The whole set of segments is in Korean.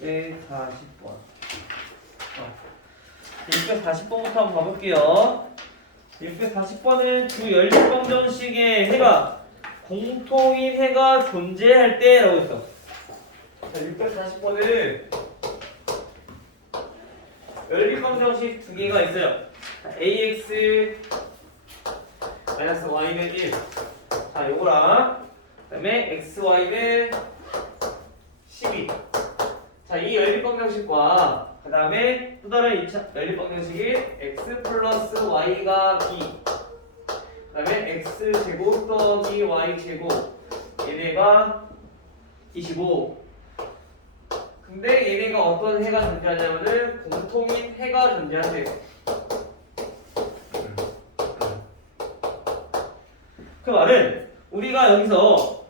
640번. 640번부터 한번 가볼게요. 640번은 두 연립방정식의 해가 공통인 해가 존재할 때라고 했어. 자, 640번은 연립방정식 두 개가 있어요. ax y는 1. 자, 요거랑 그다음에 xy는 12. 자, 이 연립방정식과 그 다음에 또 다른 2차 연립방정식인 x 플러스 y가 b, 그 다음에 x제곱 더하기 y제곱, 얘네가 25. 근데 얘네가 어떤 해가 존재하냐면은 공통인 해가 존재한대요. 그 말은 우리가 여기서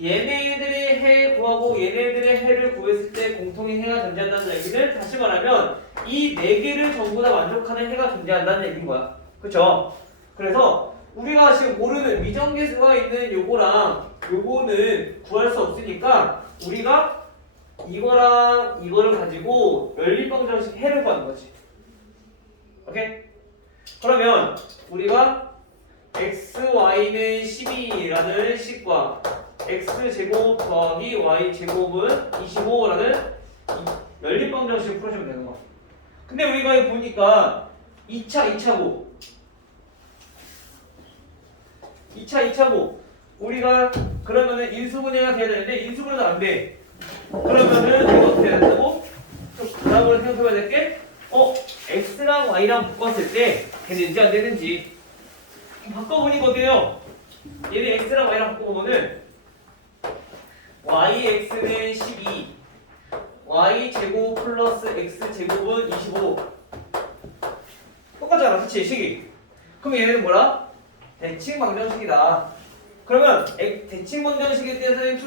얘네들의 해 구하고 얘네들의 해를 구했을 때 공통인 해가 존재한다는 얘기는 다시 말하면 이 네 개를 전부 다 만족하는 해가 존재한다는 얘기인 거야. 그쵸? 그래서 우리가 지금 모르는 미정계수가 있는 요거랑 요거는 구할 수 없으니까 우리가 이거랑 이거를 가지고 연립방정식 해를 구하는 거지. 오케이? 그러면 우리가 xy는 12라는 식과 x제곱 더하기 y제곱은 25라는 연립방정식을 풀어주면 되는 거야. 근데 우리가 이거 보니까 2차고 2차고 우리가 그러면은 인수분해가 돼야 되는데 인수분해도 안 돼. 그러면은 이거 어떻게 해야 된다고? 좀 다음으로 생각해봐야 될 게 x랑 y랑 묶었을 때 되는지 안 되는지 바꿔보니까 어때요? 얘네 x랑 y랑 바꿔보면은 yx는 12, y제곱 플러스 x제곱은 25. 똑같잖아, 그치? 식이. 그럼 얘네는 뭐라? 대칭방정식이다. 그러면 대칭방정식에 대해서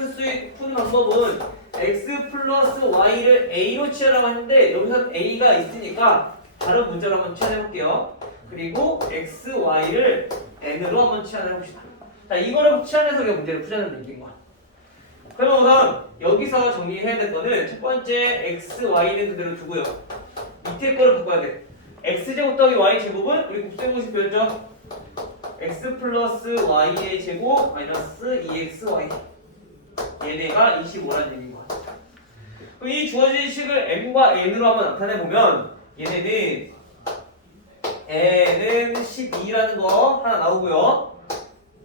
푸는 방법은 x 플러스 y를 a로 취하라고 하는데 여기서 a가 있으니까 다른 문제로 한번 취한해볼게요. 그리고 x, y를 n으로 한번 취한해봅시다. 자, 이거를 취한해서 우리가 문제를 풀자는 얘기인 거야. 그러면 우선 여기서 정리해야 될 거는 첫 번째 x, y는 그대로 두고요. 밑에 거를 바꿔야 돼. x제곱 더하기 y제곱은 우리 곱셈공식 배웠죠? x 플러스 y의 제곱 마이너스 2xy, 얘네가 25라는 얘기인 거야. 그럼 이 주어진 식을 m과 n으로 한번 나타내보면 얘네는 n은 12라는 거 하나 나오고요.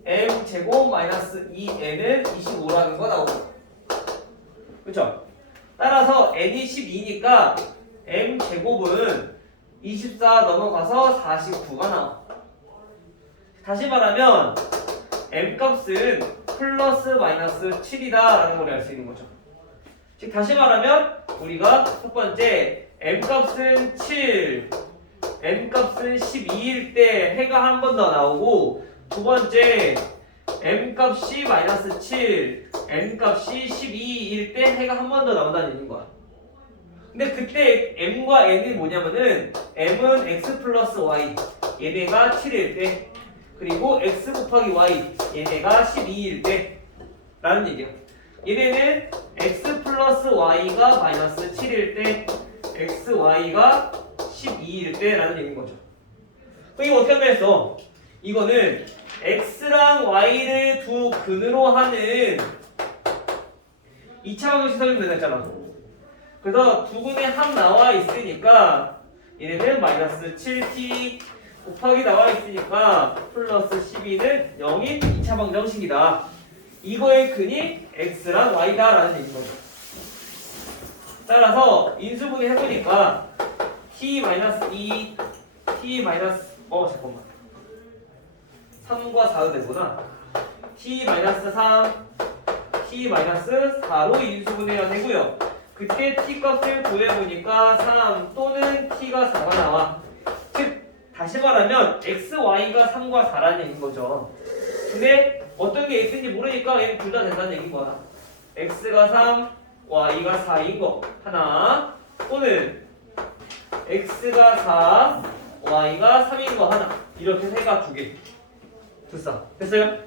m제곱 마이너스 2n은 25라는 거 나오고, 그쵸? 따라서 n이 12니까 m제곱은 24 넘어가서 49가 나와. 다시 말하면 m값은 플러스 마이너스 7이다 라는 걸 알 수 있는 거죠. 즉 다시 말하면 우리가 첫 번째 m값은 7, m값은 12일 때 해가 한 번 더 나오고, 두 번째 m값이 마이너스 7, n값이 12일 때 해가 한 번 더 나온다는 얘기인 거야. 근데 그때 m과 n이 뭐냐면은 m은 x 플러스 y, 얘네가 7일 때, 그리고 x 곱하기 y, 얘네가 12일 때 라는 얘기야. 얘네는 x 플러스 y가 마이너스 7일 때, x, y가 12일 때 라는 얘기인 거죠. 그럼 이거 어떻게 하면 했어? 이거는 x랑 y를 두 근으로 하는 2차 방정식 설명된다 했잖아. 그래서 두 근의 합 나와 있으니까 얘네는 마이너스 7t 곱하기 나와 있으니까 플러스 12는 0인 2차 방정식이다. 이거의 근이 x랑 y다 라는 얘기인 거죠. 따라서 인수분해 해보니까 t-2, 잠깐만, 3과 4가 되구나. t-3, t-4로 인수분해가 되고요. 그때 t 값을 구해보니까 3 또는 t가 4가 나와. 즉 다시 말하면 x, y가 3과 4라는 얘기인 거죠. 근데 어떤 게 x인지 모르니까 얘는 둘 다 된다는 얘기인 거야. x가 3, y가 4인 거 하나, 또는 x가 4, y가 3인 거 하나. 이렇게 해가 두 개. 됐어. 됐어요?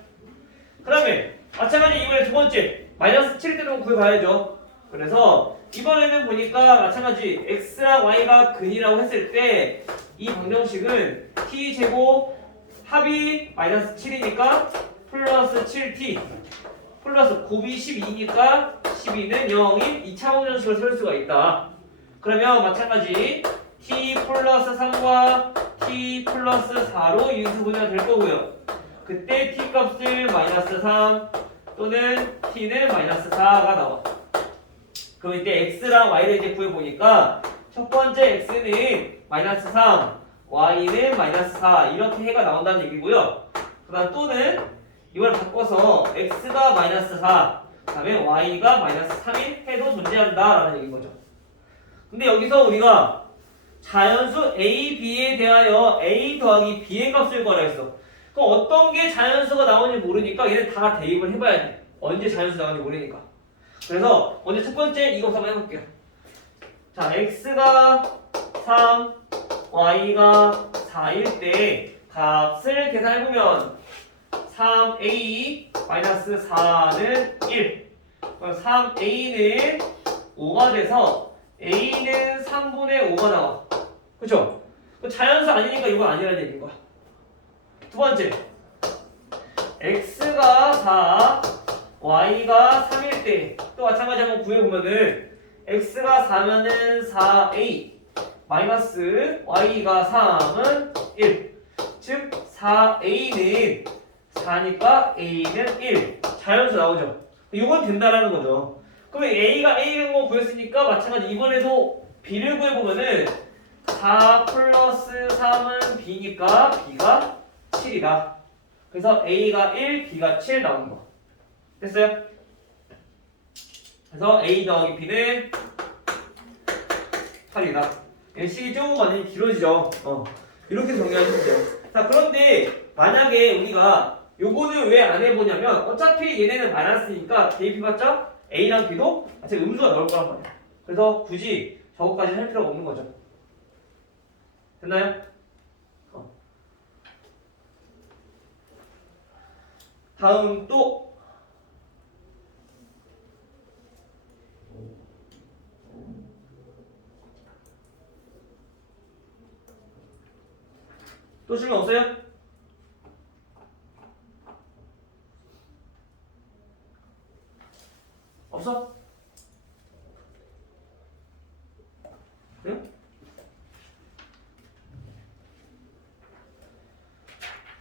그 다음에 마찬가지 이번에 두 번째 마이너스 7일 때도 구해봐야죠. 그래서 이번에는 보니까 마찬가지 x랑 y가 근이라고 했을 때 이 방정식은 t제곱 합이 마이너스 7이니까 플러스 7t 플러스 곱이 12니까 12는 0인 2차 방정식을 세울 수가 있다. 그러면 마찬가지 t 플러스 3과 t 플러스 4로 인수분해가 될 거고요. 그때 t 값을 마이너스 3 또는 t는 마이너스 4가 나와. 그럼 이때 x랑 y를 이제 구해보니까 첫 번째 x는 마이너스 3, y는 마이너스 4 이렇게 해가 나온다는 얘기고요. 그 다음 또는 이걸 바꿔서 x가 마이너스 4, 그 다음에 y가 마이너스 3인 해도 존재한다라는 얘기인 거죠. 근데 여기서 우리가 자연수 a, b에 대하여 a 더하기 b의 값을 구하라 했어. 그럼 어떤 게 자연수가 나오는지 모르니까 얘는 다 대입을 해봐야 돼. 언제 자연수 나오는지 모르니까. 그래서 먼저 첫 번째 이거 한번 해볼게요. 자, x가 3, y가 4일 때 값을 계산해보면 3a 마이너스 4는 1. 그럼 3a는 5가 돼서 a는 3분의 5가 나와. 그쵸? 자연수 아니니까 이건 아니라는 얘기인 거야. 두 번째, x가 4, y가 3일 때 또 마찬가지 한번 구해보면은 x가 4면은 4a 마이너스 y가 3은 1. 즉 4a는 4니까 a는 1. 자연수 나오죠. 이건 된다라는 거죠. 그러면 a가 a인 거 구했으니까 마찬가지 이번에도 b를 구해보면은 4 플러스 3은 b니까 b가 7이다. 그래서 a가 1, b가 7 나오는 거. 됐어요? 그래서 a 더하기 b는 8이다. 식이 조금 많이 길어지죠. 이렇게 정리하시면 돼요. 자, 그런데 만약에 우리가 요거는 왜 안 해보냐면 어차피 얘네는 마이너스니까 대입해봤자 a랑 b도 어차피 음수가 나올 거란 말이야. 그래서 굳이 저거까지 할 필요가 없는 거죠. 됐나요? 다음 또 질문 없어요? 없어? 응?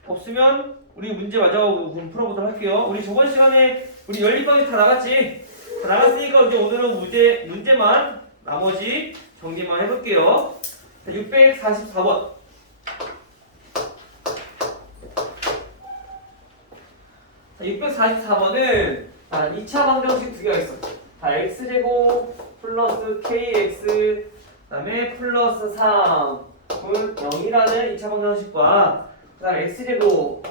없으면 우리 문제 마저 풀어보도록 할게요. 우리 저번 시간에 우리 연립방이 다 나갔지? 다 나갔으니까 이제 오늘은 문제만 나머지 정리만 해볼게요. 644번. 자, 644번은 2차 방정식 두 개가 있어. 다 x제곱 플러스 kx 그 다음에 플러스 3은 0이라는 2차 방정식과 그 다음에 x제곱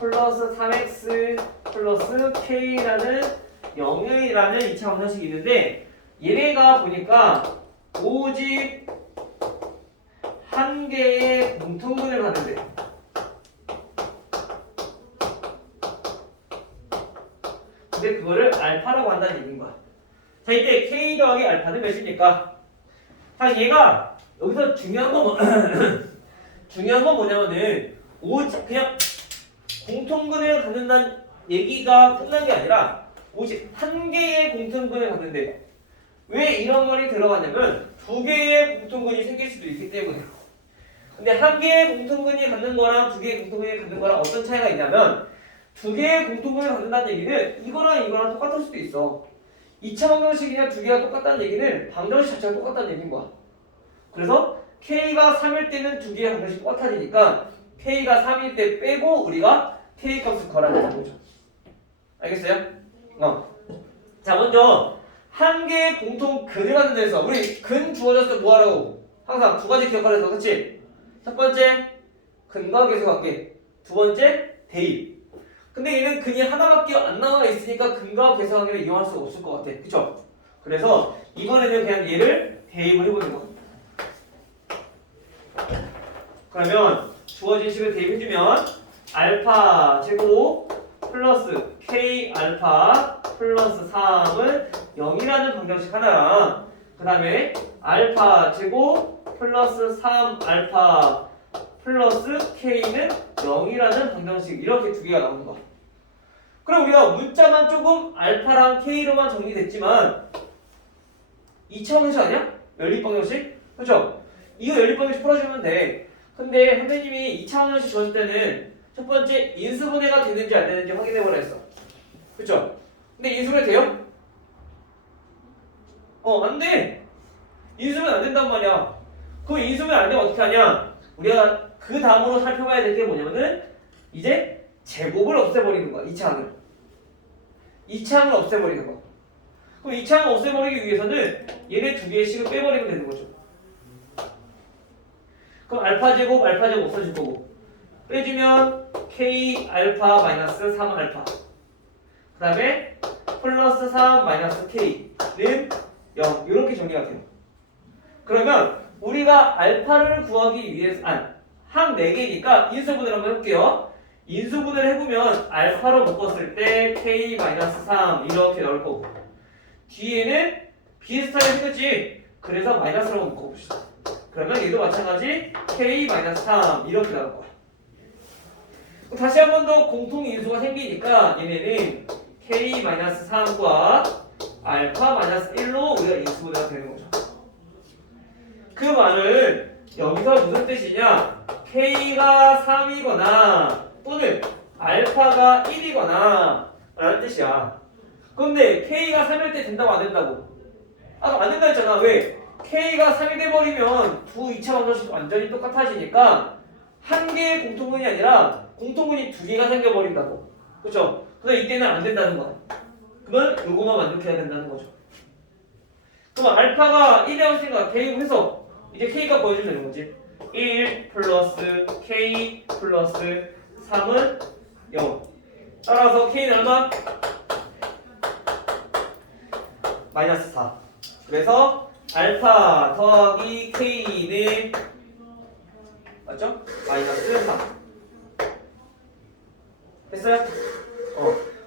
플러스 3x 플러스 k라는 0이라는 2차 방정식이 있는데 얘네가 보니까 오직 한 개의 공통분을 갖는데 근데 그거를 알파라고 한다는 얘기인 거야. 자, 이때 k 더하기 알파는 몇입니까? 자, 얘가 여기서 중요한 건 뭐냐면은 오직 그냥 공통근을 갖는다는 얘기가 끝난 게 아니라 오직 한 개의 공통근을 갖는데 왜 이런 말이 들어가냐면 두 개의 공통근이 생길 수도 있기 때문에. 근데 한 개의 공통근이 갖는 거랑 두 개의 공통근이 갖는 거랑 어떤 차이가 있냐면 두 개의 공통분을 갖는다는 얘기는 이거랑 이거랑 똑같을 수도 있어. 2차 방정식이냐 두 개가 똑같다는 얘기는 방정식 자체가 똑같다는 얘기인 거야. 그래서 K가 3일 때는 두 개의 방정식이 똑같아지니까 K가 3일 때 빼고 우리가 K 값을 구하라는 거죠. 알겠어요? 자, 먼저 한 개의 공통근을 갖는 데서 우리 근 주어졌을 때 뭐하라고? 항상 두 가지 기억하래서 그치? 첫 번째 근과 계수관계, 두 번째 대입. 근데 얘는 근이 하나밖에 안 나와 있으니까 근과 계수관계를 이용할 수가 없을 것 같아. 그쵸? 그래서 이번에는 그냥 얘를 대입을 해보는 거야. 그러면 주어진 식을 대입해주면 알파 제곱 플러스 k 알파 플러스 3은 0이라는 방정식 하나랑 그 다음에 알파 제곱 플러스 3 알파 플러스 k는 0이라는 방정식 이렇게 두 개가 나오는 거야. 그럼 우리가 문자만 조금 알파랑 k로만 정리됐지만 2차원식 아니야? 연립방정식? 그렇죠? 이거 연립방정식 풀어주면 돼. 근데 선생님이 2차원식 줬을 때는 첫 번째 인수분해가 되는지 안 되는지 확인해보라 했어. 그렇죠? 근데 인수분해 돼요? 안 돼. 인수분해 안 된단 말이야. 그럼 인수분해 안 되면 어떻게 하냐? 우리가 그 다음으로 살펴봐야 될 게 뭐냐면은 이제 제곱을 없애버리는 거야. 2차항을. 2차항을 없애버리는 거야. 그럼 2차항을 없애버리기 위해서는 얘네 두 개의 식을 빼버리면 되는 거죠. 그럼 알파 제곱 없어질 거고 빼주면 k 알파 마이너스 3 알파 그 다음에 플러스 3 마이너스 k는 0 이렇게 정리가 돼요. 그러면 우리가 알파를 구하기 위해서 항 4개니까 인수분해를 한번 해볼게요. 인수분해를 해보면 알파로 묶었을 때 k 마이너스 3 이렇게 나올 거고 뒤에는 비슷하게 생겼지. 그래서 마이너스로 묶어봅시다. 그러면 얘도 마찬가지 k 마이너스 3 이렇게 나올 거야. 다시 한 번 더 공통 인수가 생기니까 얘네는 k 마이너스 3과 알파 마이너스 1로 우리가 인수분해가 되는 거죠. 그 말은 여기서 무슨 뜻이냐? k가 3이거나 또는 알파가 1이거나 라는 뜻이야. 그런데 k가 3일 때 된다고 안 된다고? 안 된다 했잖아. 왜? k가 3이 돼버리면 두 2차 방정식이 완전히 똑같아지니까 한 개의 공통분이 아니라 공통분이 두 개가 생겨버린다고. 그렇죠? 근데 이때는 안 된다는 거야. 그러면 요거만 만족해야 된다는 거죠. 그럼 알파가 1이라고 생각 대입해서 이제 k가 보여주면 되는 거지. 1 플러스 k 플러스 3은 0. 따라서 k는 얼마? 마이너스 4. 그래서 알파 더하기 k는 맞죠? 마이너스 3. 됐어요?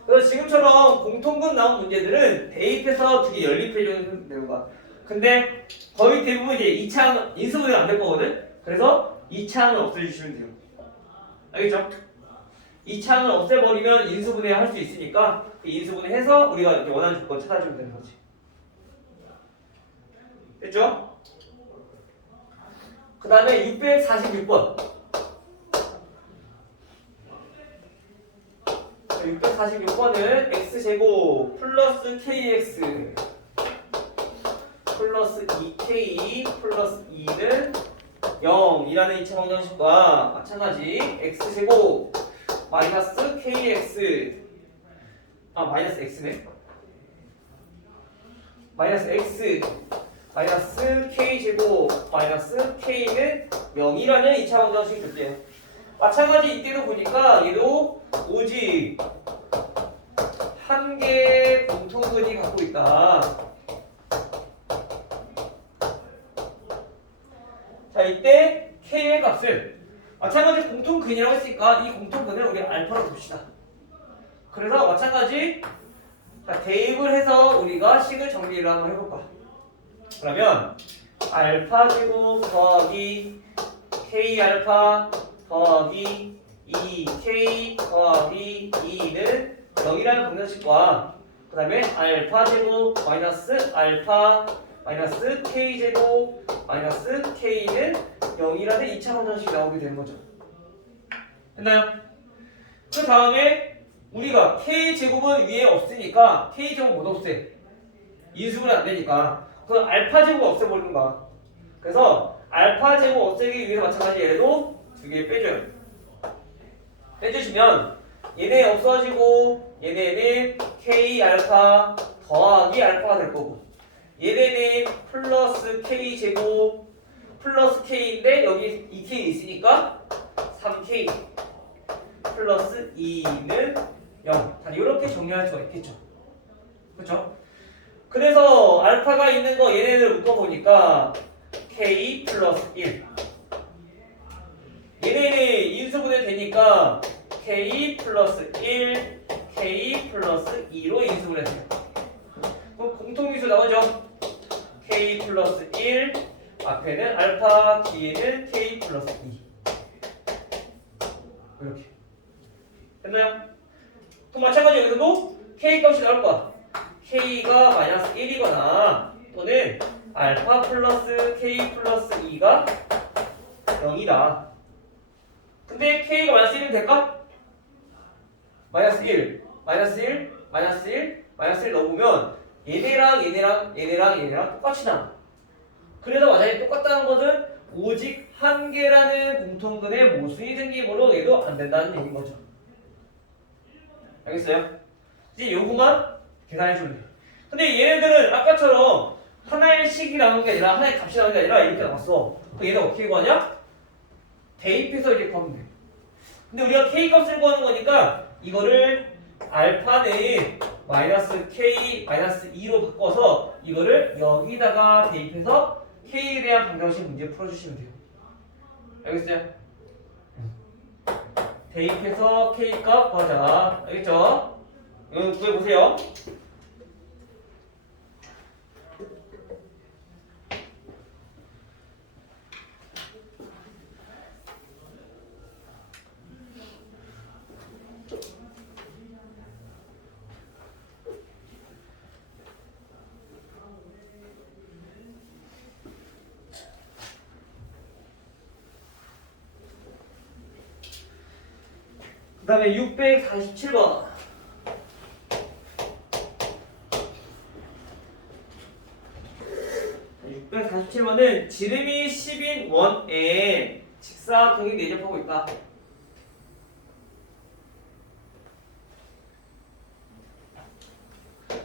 그래서 지금처럼 공통분 나온 문제들은 대입해서 두 개 연립해주면 되는 거야. 근데 거의 대부분 이제 2차항 인수분해가 안 될 거거든? 그래서 2차항을 없애주시면 돼요. 알겠죠? 2차항을 없애버리면 인수분해 할 수 있으니까 그 인수분해 해서 우리가 이렇게 원하는 조건 찾아주면 되는 거지. 됐죠? 그 다음에 646번 646번은 x제곱 플러스 kx 플러스 2k 플러스 2는 0이라는 2차 방정식과 마찬가지 x제곱 마이너스 kx 마이너스 x네 마이너스 x 마이너스 k제곱 마이너스 k는 0이라는 2차 방정식이 줄게요. 마찬가지 이때도 보니까 얘도 오직 한 개의 공통근이 갖고 있다. 자, 이때 k의 값을 마찬가지 공통근이라고 했으니까 이 공통근을 우리 알파로 둡시다. 그래서 마찬가지 대입을 해서 우리가 식을 정리를 한번 해볼까. 그러면 알파 제곱 더하기 k 알파 더하기 2k 더하기 2는 0이라는 방정식과 그 다음에 알파 제곱 마이너스 알파 마이너스 k 제곱 마이너스 k는 0이라는 2차 방정식이 나오게 되는 거죠. 됐나요? 그 다음에 우리가 k 제곱은 위에 없으니까 k 제곱 못 없애. 인수분해 안 되니까 그럼 알파 제곱 없애버리는 거야. 그래서 알파 제곱 없애기 위해서 마찬가지 얘도 두 개 빼줘요. 빼주시면 얘네 없어지고 얘네는 k 알파 더하기 알파가 될 거고 얘네는 플러스 k 제곱 플러스 k인데 여기 2k 있으니까 3k 플러스 2는 0. 이렇게 정리할 수가 있겠죠. 그렇죠? 그래서 알파가 있는 거 얘네들 묶어보니까 k 플러스 1 얘네는 인수분해 되니까 k 플러스 1 k 플러스 2로 인수를 했어요. 그럼 공통인수 나오죠? k 플러스 1 앞에는 알파 뒤에는 k 플러스 2 이렇게 됐나요? 또 마찬가지 여기서도 k 값이 나올 거야. k가 마이너스 1이거나 또는 알파 플러스 k 플러스 2가 0이다. 근데 k가 마이너스 1이면 될까? 마이너스 1, 마이너스 1, 마이너스 1, 마이너스 1 넣어보면 얘네랑 똑같이 나와. 그래서 만약에 똑같다는 것은 오직 한 개라는 공통근의 모순이 생기므로 얘도 안 된다는 얘기인 거죠. 알겠어요? 이제 요거만 계산해주면 돼요. 근데 얘네들은 아까처럼 하나의 식이 나오는 게 아니라 하나의 값이 나오는 게 아니라 이렇게 나왔어. 그럼 얘는 어떻게 구하냐? 대입해서 이제 구하면 돼. 근데 우리가 k 값을 구하는 거니까 이거를 알파는 마이너스 k 마이너스 2로 바꿔서 이거를 여기다가 대입해서 k에 대한 방정식 문제 풀어주시면 돼요. 알겠어요? 대입해서 k 값 구하자. 알겠죠? 이거 구해보세요. 그 다음에 647번. 647번은 지름이 10인 원에 직사각형이 내접하고 있다.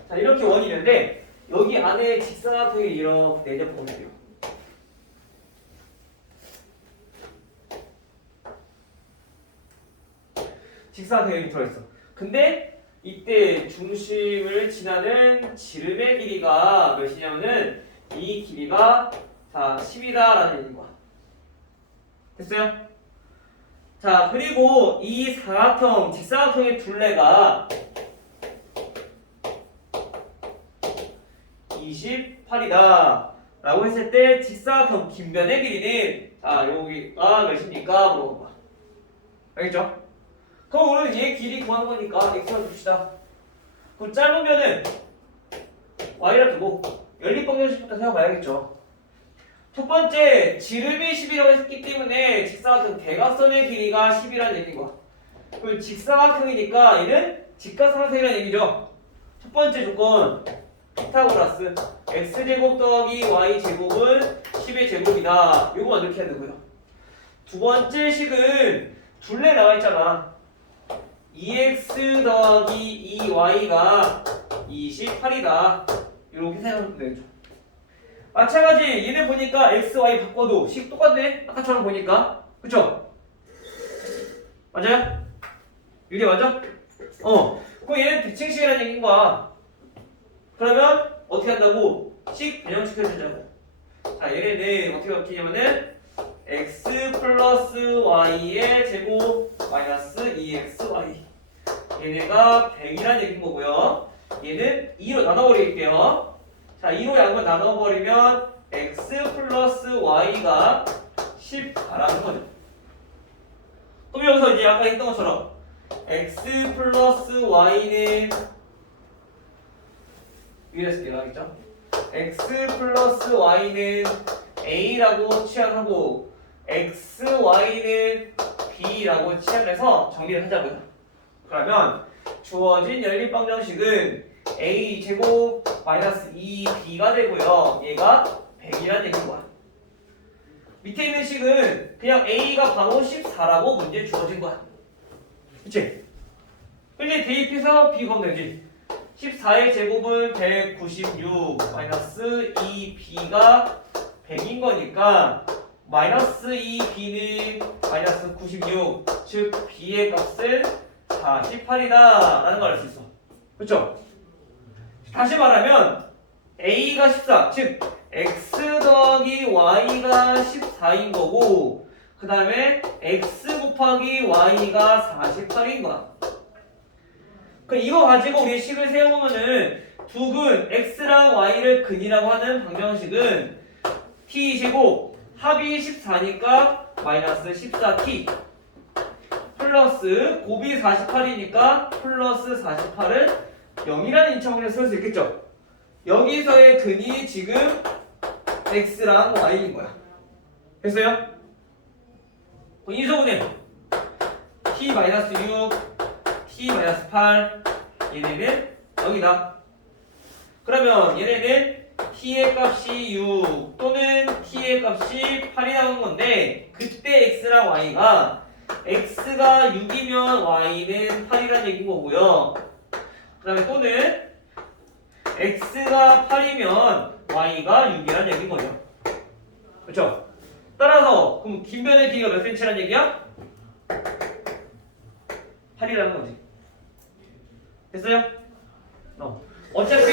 자, 이렇게 원이 있는데 여기 안에 직사각형이 이렇게 내접하고 있어요. 직사각형이 들어있어. 근데 이때 중심을 지나는 지름의 길이가 몇이냐면은 이 길이가 자 10이다라는 얘기인 거야. 됐어요? 자, 그리고 이 사각형, 직사각형의 둘레가 28이다 라고 했을 때 직사각형 긴 변의 길이는 자 여기가 몇입니까? 물어본 거야. 알겠죠? 그럼 우리는 얘 길이 구하는 거니까 x만 줍시다. 그럼 짧은 변은 y라 두고 연립방정식부터 세워봐야겠죠. 첫 번째, 지름이 10이라고 했기 때문에 직사각형 대각선의 길이가 10이라는 얘기인 거야. 그럼 직사각형이니까 얘는 직각삼각형이라는 얘기죠. 첫 번째 조건, 피타고라스 x제곱 더하기 y제곱은 10의 제곱이다. 요거만 이렇게 해야 되고요. 두 번째 식은 둘레 나와 있잖아. 2x 더하기 2y가 28이다. 이렇게 생각하면 되죠. 마찬가지 얘네 보니까 x, y 바꿔도 식 똑같네. 아까처럼 보니까. 그쵸? 맞아요? 이게 맞아? 그럼 얘는 대칭식이라는 얘기인 거야. 그러면 어떻게 한다고? 식 변형시켜주자고. 자, 얘네는 어떻게 바뀌냐면은 x 플러스 y의 제곱 마이너스 2xy. 얘네가 100이라는 얘기인 거고요. 얘는 2로 나눠버릴게요. 자, 2로 양을 나눠버리면 x 플러스 y가 14라는 거죠. 또 여기서 이제 아까 했던 것처럼 x 플러스 y는 위에서 쓸게요. 알겠죠? x 플러스 y는 a라고 취향하고 x, y는 b라고 취향해서 정리를 하자고요. 그러면 주어진 연립방정식은 a제곱 마이너스 2b가 되고요. 얘가 100이라는 얘기인 거야. 밑에 있는 식은 그냥 a가 바로 14라고 문제 주어진 거야. 그치? 이제 대입해서 b 구하면 되지. 14의 제곱은 196 마이너스 2b가 100인 거니까 마이너스 2b는 마이너스 96 즉 b의 값은 48이다 라는 걸 알 수 있어. 그렇죠? 다시 말하면 a가 14 즉 x 더하기 y가 14인 거고 그 다음에 x 곱하기 y가 48인 거야. 그럼 이거 가지고 우리 식을 세워보면은 두근 x랑 y를 근이라고 하는 방정식은 t제곱 합이 14니까 마이너스 14t 플러스 곱이 48이니까 플러스 48은 0이라는 인칭을 쓸 수 있겠죠. 여기서의 근이 지금 x랑 y인 거야. 됐어요? 인수분해 t-6 t-8 얘네는 0이다. 그러면 얘네는 t의 값이 6 또는 t의 값이 8이 나오는 건데 그때 x랑 y가 x가 6이면 y는 8이라는 얘기인 거고요. 그 다음에 또는 x가 8이면 y가 6이라는 얘기인 거죠. 그렇죠? 따라서 그럼 긴 변의 길이가 몇 cm라는 얘기야? 8이라는 거지. 됐어요? 어차피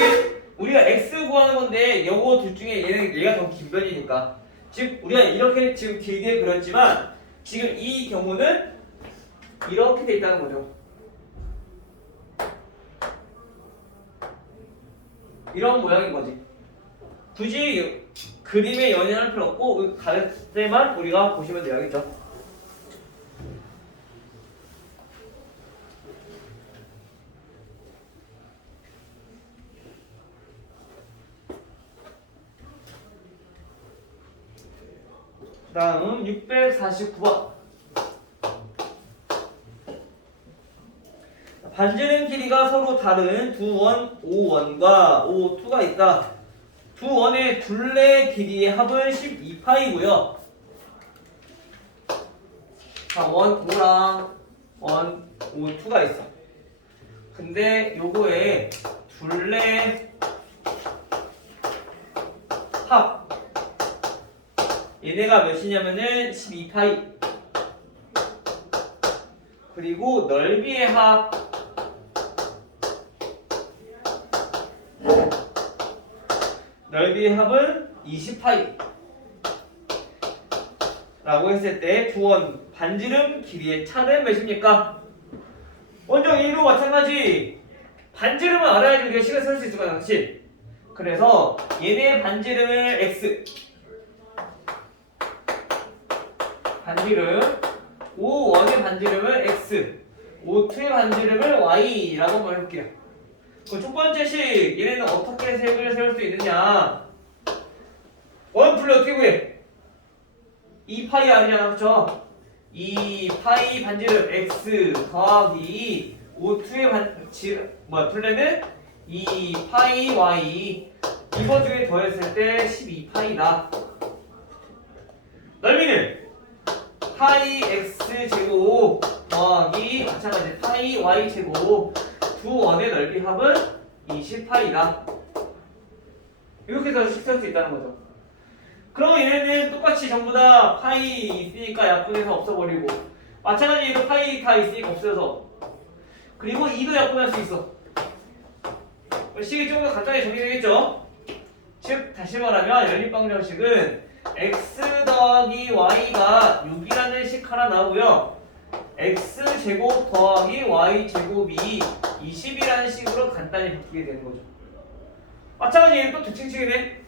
우리가 x 구하는 건데 요거 둘 중에 얘가 더 긴 변이니까 즉 우리가 이렇게 지금 길게 그렸지만 지금 이 경우는 이렇게 돼 있다는 거죠. 이런 모양인 거지. 굳이 그림에 연연할 필요 없고 가릴 때만 우리가 보시면 되겠죠. 다음 649번. 반지름 길이가 서로 다른 두 원 O1과 O2가 있다. 두 원의 둘레 길이의 합은 12파이고요. 자, 원 O랑 원 O2가 있어. 근데 요거에 둘레 합 얘네가 몇이냐면은 12파이. 그리고 넓이의 합 넓이의 합은 20파이 라고 했을 때 두 원 반지름 길이의 차는 몇입니까? 원정 1도 마찬가지. 반지름을 알아야지 우리가 식을 쓸 수 있을 거야, 그렇지? 그래서 얘네의 반지름을 x 반지름 O1의 반지름을 x O2의 반지름을 y라고 한번 해볼게요. 그럼 첫 번째 식 얘네는 어떻게 색을 세울 수 있느냐? 원 둘레 어떻게 구해? 2파이 아니잖아, 그쵸? 2파이 반지름 x 더하기 O2의 둘레는 2파이 y 이거 중에 더했을 때 12파이다. 넓이는 파이 x 제곱 더하기 마찬가지 파이 y 제곱 두 원의 넓이 합은 20파이다. 이렇게 해서 식 쓸 수 있다는 거죠. 그럼 얘네는 똑같이 전부 다 파이 있으니까 약분해서 없어버리고 마찬가지 얘도 파이 다 있으니까 없어서 그리고 2도 약분할 수 있어. 식이 조금 더 간단히 정리되겠죠? 즉 다시 말하면 연립방정식은 x 더하기 y가 6이라는 식 하나 나오고요. x제곱 더하기 y제곱이 20이라는 식으로 간단히 바뀌게 되는 거죠. 마찬가지 얘는 또 대칭식이네.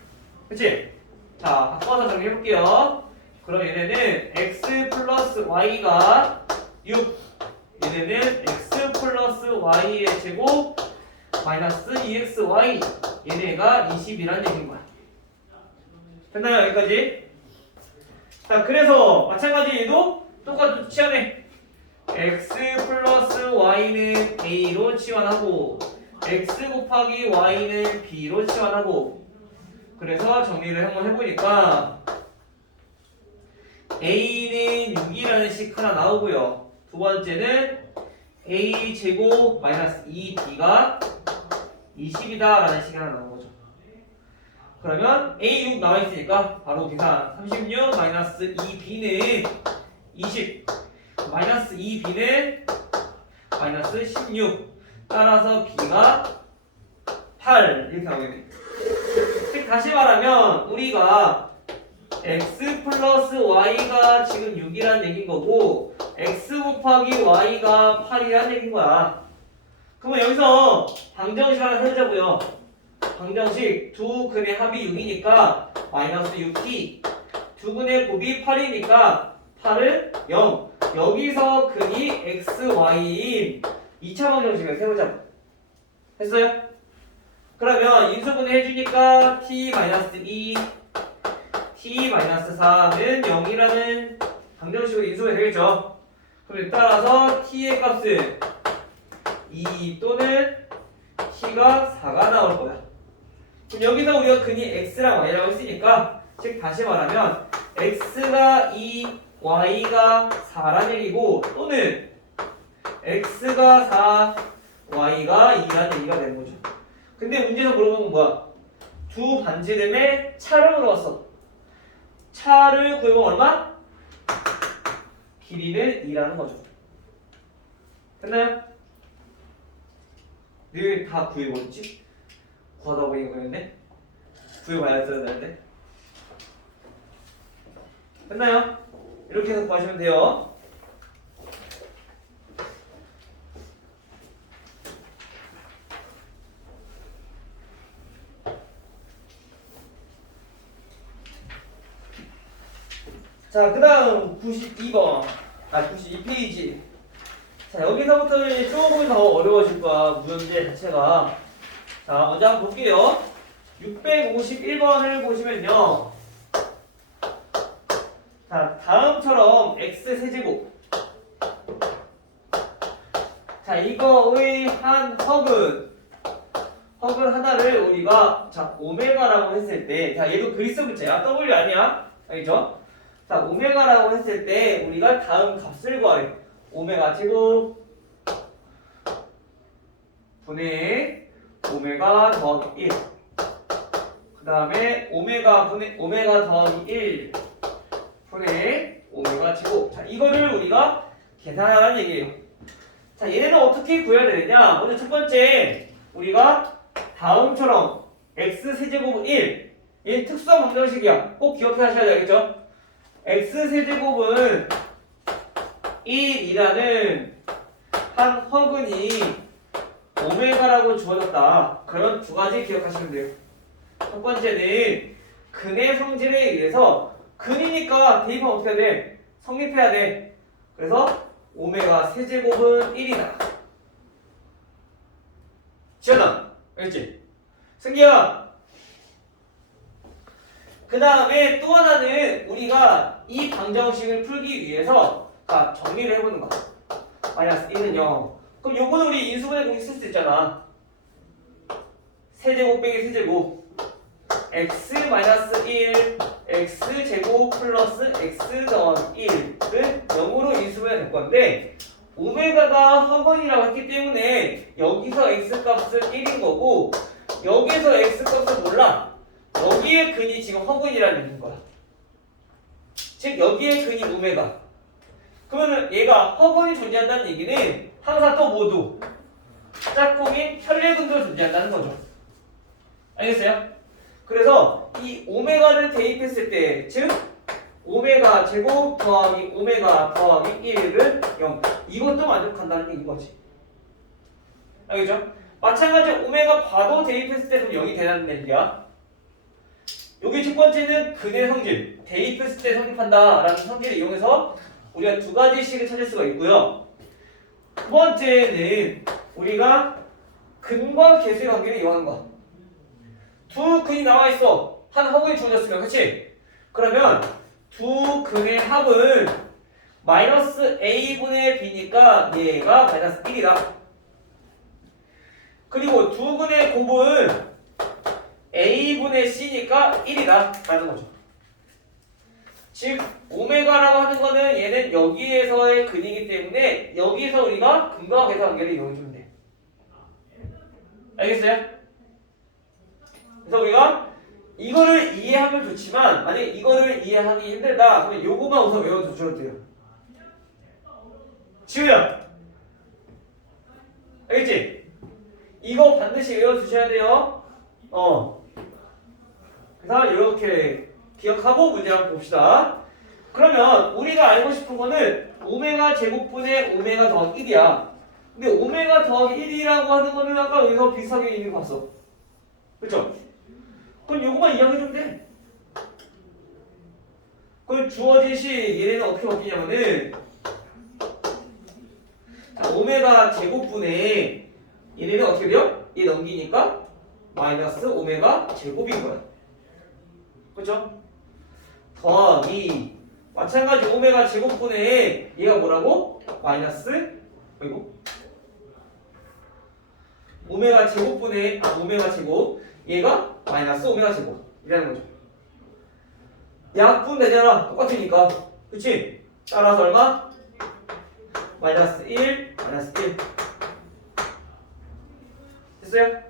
그치? 자, 바꿔서 정리해볼게요. 그럼 얘네는 x 플러스 y가 6 얘네는 x 플러스 y의 제곱 마이너스 2xy 얘네가 20이라는 얘기인 거야. 됐나요? 여기까지? 자, 그래서 마찬가지 얘도 똑같이 치환해. x 플러스 y는 a로 치환하고 x 곱하기 y는 b로 치환하고 그래서 정리를 한번 해보니까 a는 6이라는 식 하나 나오고요. 두 번째는 a 제곱 마이너스 2b가 20이다 라는 식이 하나 나온 거죠. 그러면 a 6 나와 있으니까 바로 계산. 36 마이너스 2b는 20 마이너스 2b는 마이너스 16 따라서 b가 8 이렇게 나오겠네. 즉 다시 말하면 우리가 x 플러스 y가 지금 6이라는 얘기인 거고 x 곱하기 y가 8이라는 얘기인 거야. 그러면 여기서 방정식 하나 세우자고요. 방정식 두 근의 합이 6이니까 마이너스 6t, 두 근의 곱이 8이니까 8은 0. 여기서 근이 x, y인 2차 방정식을 세우자고. 했어요? 그러면 인수분해 해주니까 t-2, t-4는 0이라는 방정식으로 인수분해 되겠죠. 그럼 따라서 t의 값은 2 또는 t가 4가 나올 거야. 그럼 여기서 우리가 근이 x랑 y라고 했으니까, 즉 다시 말하면 x가 2, y가 4란 얘기고, 또는 x가 4, y가 2라는 얘기가 되는 거죠. 근데 문제에서 물어보는 건 뭐야? 두 반지름의 차를 물어봤어. 차를 구해보면 얼마? 길이는 2라는 거죠. 됐나요? 늘 다 구해버렸지? 구하다 보니 그랬네? 구해봐야 했어야 되는데. 됐나요? 이렇게 해서 구하시면 돼요. 자, 그 다음 92번. 92페이지. 자, 여기서부터는 조금 더 어려워질 거야, 문제 자체가. 자, 먼저 한번 볼게요. 651번을 보시면요. 자, 다음처럼 x 세제곱. 자, 이거의 한 허근 하나를 우리가 자, 오메가라고 했을 때, 자, 얘도 그리스 문자야. W 아니야? 알겠죠? 자, 오메가라고 했을 때 우리가 다음 값을 구하래. 오메가 제곱 분의 오메가 더하기 1. 그 다음에 오메가 더하기 1 분의 오메가 제곱. 자, 이거를 우리가 계산하라는 얘기예요. 자, 얘네는 어떻게 구해야 되느냐? 먼저 첫 번째, 우리가 다음처럼 x 세제곱은 1. 얘는 특수한 방정식이야. 꼭 기억해 하셔야 되겠죠? x 세제곱은 1이라는 한 허근이 오메가라고 주어졌다. 그런 두 가지 기억하시면 돼요. 첫 번째는 근의 성질에 의해서, 근이니까 대입하면 어떻게 해야 돼? 성립해야 돼. 그래서 오메가 세제곱은 1이다. 지연아, 알겠지? 승기야. 그 다음에 또 하나는 우리가 이 방정식을 풀기 위해서 자, 정리를 해보는 거야. 마이너스 1은 0. 그럼 요거는 우리 인수분해 공식 쓸 수 있잖아. 세제곱 빼기 세제곱 x 마이너스 1 x 제곱 플러스 x 더하기 1은 0으로 인수분해 될 건데, 오메가가 허건이라고 했기 때문에 여기서 x 값은 1인 거고, 여기서 x 값은 몰라. 여기에 근이 지금 허근이라는 얘기인 거야. 즉 여기에 근이 오메가. 그러면 얘가 허근이 존재한다는 얘기는 항상 또 모두 짝꿍인 혈례근도 존재한다는 거죠. 알겠어요? 그래서 이 오메가를 대입했을 때, 즉 오메가 제곱 더하기 오메가 더하기 1은 0. 이것도 만족한다는 얘기인 거지. 알겠죠? 마찬가지로 오메가 바도 대입했을 때도 0이 되는 얘기야. 여기 첫 번째는 근의 성질, 대입했을 때 성립한다라는 성질을 이용해서 우리가 두 가지씩을 찾을 수가 있고요. 두 번째는 우리가 근과 개수의 관계를 이용하는 거. 두 근이 나와 있어. 한 허근이 주어졌으면, 그렇지? 그러면 두 근의 합은 마이너스 a분의 b니까 얘가 마이너스 1이다. 그리고 두 근의 곱은 a분의 c니까 1이다 라는 거죠. 즉 오메가라고 하는 거는 얘는 여기에서의 근이기 때문에 여기서 우리가 근과 계수 관계를 이용해주면 돼. 알겠어요? 그래서 우리가 이거를 이해하면 좋지만, 만약에 이거를 이해하기 힘들다 그러면 요거만 우선 외워두셔도 돼요. 지우야, 알겠지? 이거 반드시 외워두셔야 돼요. 그래서 이렇게 기억하고 문제 한번 봅시다. 그러면 우리가 알고 싶은 거는 오메가 제곱분의 오메가 더하기 1이야. 근데 오메가 더하기 1이라고 하는 거는 아까 여기서 비슷하게 있는 거 봤어. 그쵸? 그럼 요거만 이해해주면 돼. 그럼 주어진 시 얘네는 어떻게 바뀌냐면은 자, 오메가 제곱분에 얘네는 어떻게 돼요? 얘 넘기니까 마이너스 오메가 제곱인 거야. 그쵸? 더하기 마찬가지 오메가 제곱분에 얘가 뭐라고? 마이너스 그리고 오메가 제곱분에 오메가 제곱 얘가 마이너스 오메가 제곱 이라는 거죠. 약분 되잖아. 똑같으니까. 그치? 따라서 얼마? 마이너스 1 마이너스 1 됐어요?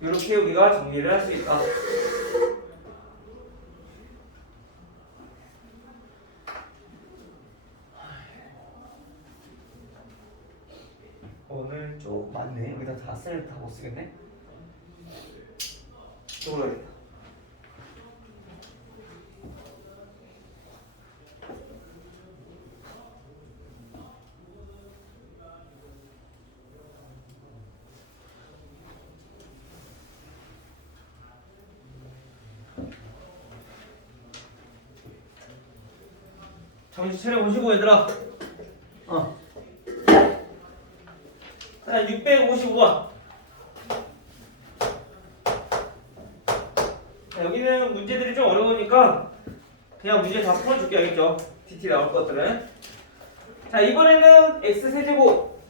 이렇게 우리가 정리를 할 수 있다. 오늘 좀 맞네. 여기다 다 못 쓰겠네. 이쪽으로 해야겠다. 정신 차려보시고 얘들아. 자, 655번. 자, 여기는 문제들이 좀 어려우니까 그냥 문제 다 풀어줄게. 알겠죠? DT 나올 것들은. 자, 이번에는 x세제곱.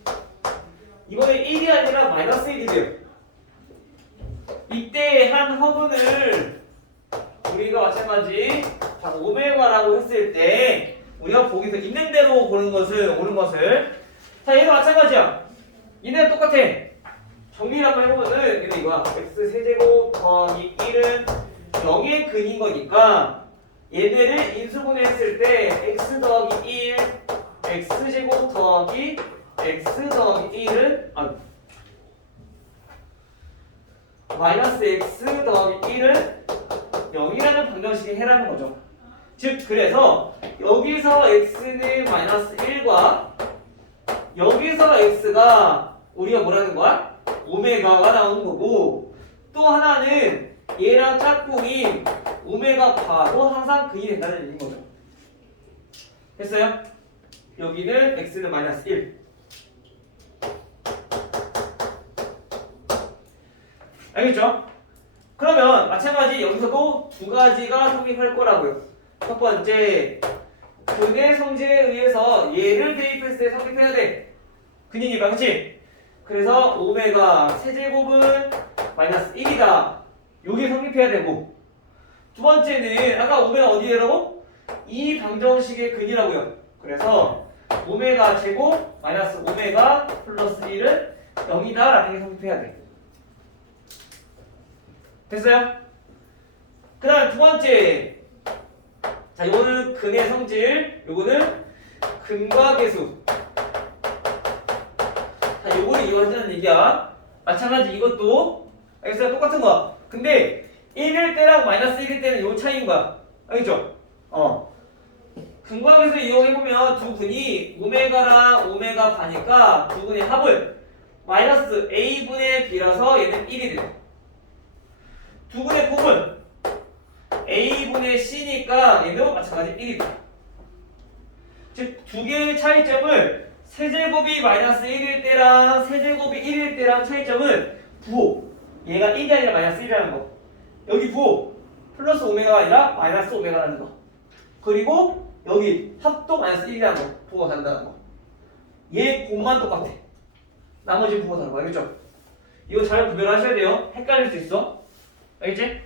이번에 1이 아니라 마이너스 1이 돼요. 이때 한 허분을 우리가 마찬가지 자, 오메가라고 했을 때 우리가 거기서 있는 대로 보는 것을 옳은 것을 자 얘도 마찬가지야. 얘는 똑같아. 정리를 한번 해보면은 얘는 이거야. x세제곱 더하기 1은 0의 근인 거니까 얘네를 인수분해했을 때 x 더하기 1 x제곱 더하기 x 더하기 1은 마이너스 x 더하기 1은 0이라는 방정식에 해라는 거죠. 즉 그래서 여기서 x는 마이너스 1과 여기서 x가 우리가 뭐라는 거야? 오메가가 나오는 거고 또 하나는 얘랑 짝꿍인 오메가 바도 항상 근이 된다는 얘기인 거죠. 됐어요? 여기는 x는 마이너스 1 알겠죠? 그러면 마찬가지 여기서도 두 가지가 성립할 거라고요. 첫 번째, 근의 성질에 의해서 얘를 대입했을 때 성립해야 돼. 근이니까, 그치? 그래서 오메가 세제곱은 마이너스 1이다. 요게 성립해야 되고 두 번째는 아까 오메가 어디에라고? 이 방정식의 근이라고요. 그래서 오메가 제곱 마이너스 오메가 플러스 1은 0이다 라는 게 성립해야 돼. 됐어요? 그 다음 두 번째 자 이거는 근의 성질 요거는 근과 계수 자 요거를 이용하자는 얘기야. 마찬가지 이것도 알겠어요? 똑같은 거야. 근데 1일 때랑 마이너스 1일 때는 요 차이인 거야. 알겠죠? 근과 계수 이용해보면 두 근이 오메가랑 오메가 바니까 두 근의 합을 마이너스 a분의 b라서 얘는 1이 돼요. 두 근의 곱은 a분의 c니까 얘도 마찬가지 1이다. 즉 두 개의 차이점을 세제곱이 마이너스 1일 때랑 세제곱이 1일 때랑 차이점은 부호 얘가 1이 아니라 마이너스 1이라는 거 여기 부호 플러스 오메가가 아니라 마이너스 오메가라는 거 그리고 여기 합도 마이너스 1이라는 거 부호가 다르다는 거 얘 곱만 똑같아. 나머지 부호가 다른 거 알겠죠? 이거 잘 구별하셔야 돼요. 헷갈릴 수 있어. 알겠지?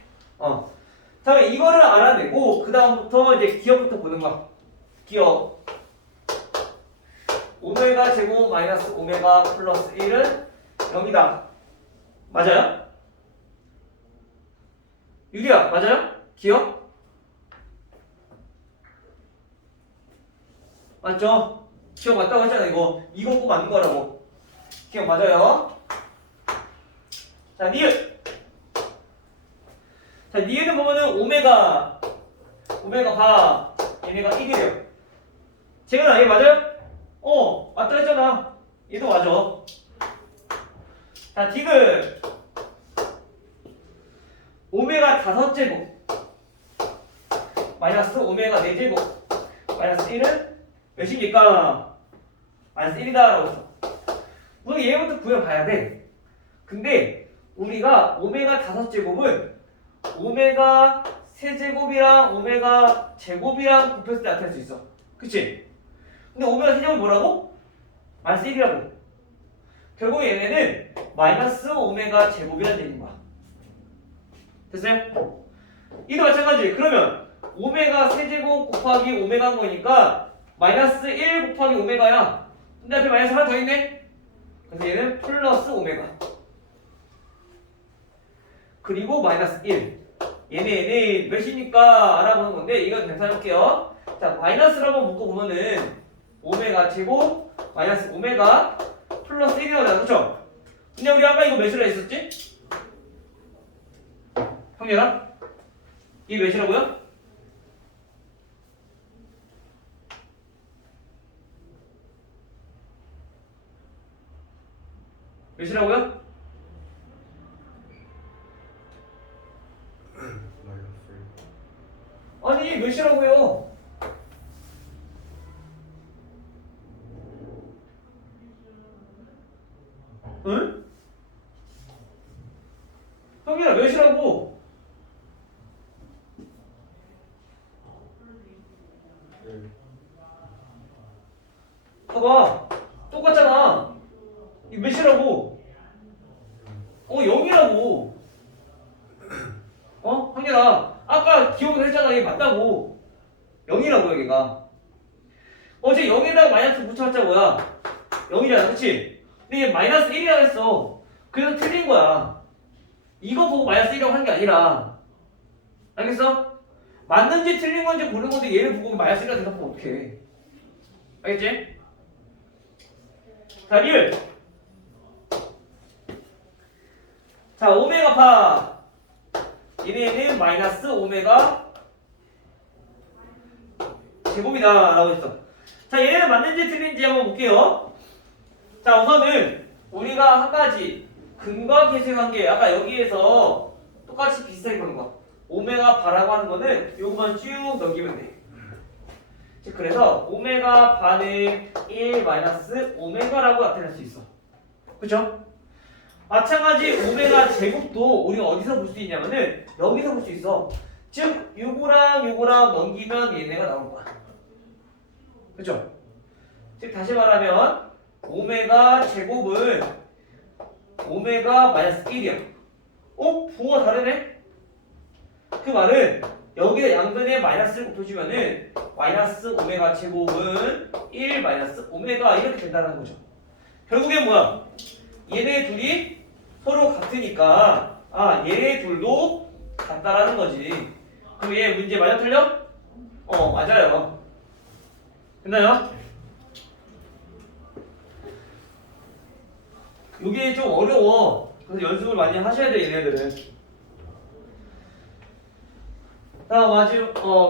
다음에 이거를 알아내고 그 다음부터 이제 기억부터 보는 거야. 기억. 오메가 제곱 마이너스 오메가 플러스 1은 0이다. 맞아요? 유리야, 맞아요? 기억? 맞죠? 기억 맞다고 했잖아, 이거. 이거 꼭 맞는 거라고. 기억 맞아요? 자, 니은. 자, 니은을 보면은 오메가 바, 얘네가 1이래요. 제가 얘 맞아요? 맞다 했잖아. 얘도 맞아. 자, 디귿 오메가 5제곱 마이너스 오메가 4제곱 마이너스 1은 몇입니까? 마이너스 1이다 라고 했어. 우리 얘부터 구해봐야 돼. 근데 우리가 오메가 5제곱은 오메가 세제곱이랑 오메가 제곱이랑 곱했을 때 나타낼 수 있어. 그치? 근데 오메가 세제곱이 뭐라고? 마이너스 1이라고. 결국 얘네는 마이너스 오메가 제곱이라는 얘기인 거야. 됐어요? 이도 마찬가지. 그러면 오메가 세제곱 곱하기 오메가인 거니까 마이너스 1 곱하기 오메가야. 근데 앞에 마이너스 하나 더 있네? 그래서 얘는 플러스 오메가. 그리고 마이너스 1. 얘는 몇이니까 알아보는 건데 이건 계산해볼게요. 자, 마이너스를 한번 묶어보면은 오메가 제곱 마이너스 오메가 플러스 1이 나오잖아. 그쵸? 근데 우리 아까 이거 몇이라 했었지? 형제가? 이게 몇이라고요? 몇이라고요? 아니 몇이라고요? 응? 형이야 몇이라고? 봐봐 똑같잖아. 이 몇이라고? 0이라고. 형이야 아까 기억을 했잖아. 이게 맞다고. 0이라고 여기가. 어제 0에다가 마이너스 붙여봤자 뭐야? 0이잖아 그치? 근데 얘 마이너스 1이라고 했어. 그래서 틀린 거야. 이거 보고 마이너스 1이라고 한 게 아니라. 알겠어? 맞는지 틀린 건지 모르는 건데 얘를 보고 마이너스 1이라고 대답하면 어떡해. 알겠지? 자, 리을. 자, 오메가 파. 얘네는 마이너스 오메가 제곱이다 라고 했어. 자, 얘네는 맞는지 틀린지 한번 볼게요. 자, 우선은 우리가 한 가지 근과 계수의 관계, 아까 여기에서 똑같이 비슷하게 보는 거. 오메가 바라고 하는 거는 요거만 쭉 넘기면 돼. 즉 그래서 오메가 바는 1 마이너스 오메가라고 나타낼 수 있어. 그쵸? 마찬가지 오메가 제곱도 우리가 어디서 볼 수 있냐면은 여기서 볼 수 있어. 즉 요거랑 요거랑 넘기면 얘네가 나올 거야. 그쵸? 즉 다시 말하면 오메가 제곱은 오메가 마이너스 1이야. 부호가 다르네? 그 말은 여기에 양변에 마이너스를 곱해주면은 마이너스 오메가 제곱은 1 마이너스 오메가 이렇게 된다는 거죠. 결국엔 뭐야? 얘네 둘이 서로 같으니까 얘네 둘도 같다라는 거지. 그럼 얘 문제 맞아 틀려? 맞아요. 됐나요? 이게 좀 어려워. 그래서 연습을 많이 하셔야 돼 얘네들은. 다음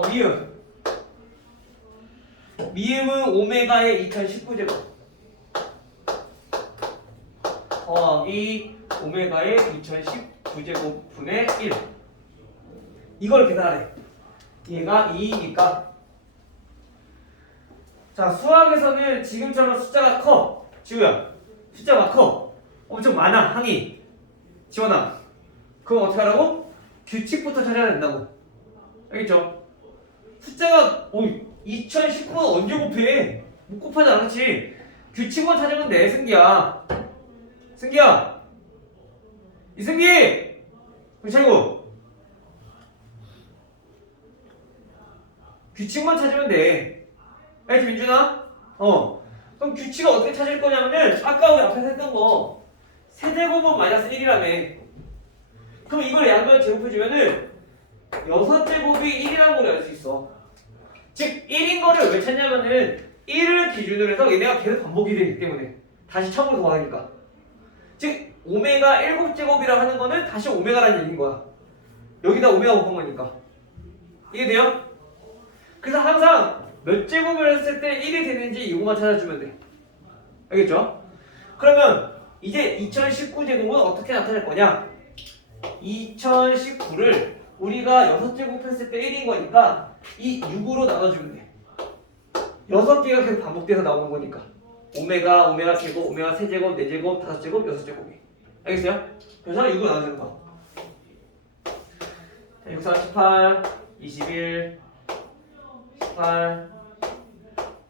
미음. 미음은 오메가의 2019제곱 더하기 오메가의 2019제곱분의 1. 이걸 계산하래. 얘가 2니까. 자, 수학에서는 지금처럼 숫자가 커. 지우야, 숫자가 커. 엄청 많아, 항이. 지원아. 그럼 어떻게 하라고? 규칙부터 찾아야 된다고. 알겠죠? 숫자가 2019는 언제 곱해? 못 곱하잖아, 그렇지? 규칙만 찾으면 돼, 승기야. 승기야, 이승기, 차이고. 규칙만 찾으면 돼. 알겠지, 민준아? 그럼 규칙을 어떻게 찾을 거냐면은 아까 우리 앞에서 했던 거 세제곱은 마이너스 1이라며. 그럼 이걸 양변 제곱해주면은 6제곱이 1이라는 걸 알 수 있어. 즉 1인 거를 왜 찾냐면은 1을 기준으로 해서 얘네가 계속 반복이 되기 때문에 다시 처음으로 더하니까. 즉 오메가 7제곱이라 하는 거는 다시 오메가라는 얘기인 거야. 여기다 오메가 곱한 거니까. 이해돼요? 그래서 항상 몇 제곱을 했을 때 1이 되는지 이거만 찾아주면 돼. 알겠죠? 그러면 이제 2019제곱은 어떻게 나타낼 거냐? 2019를 우리가 6제곱 했을 때 1인 거니까 이 6으로 나눠주면 돼. 6개가 계속 반복돼서 나오는 거니까 오메가 제곱, 오메가 세제곱, 네제곱, 다섯제곱, 여섯제곱이. 알겠어요? 그래서 6으로 나눠주는 거. 6, 4, 18, 21, 18,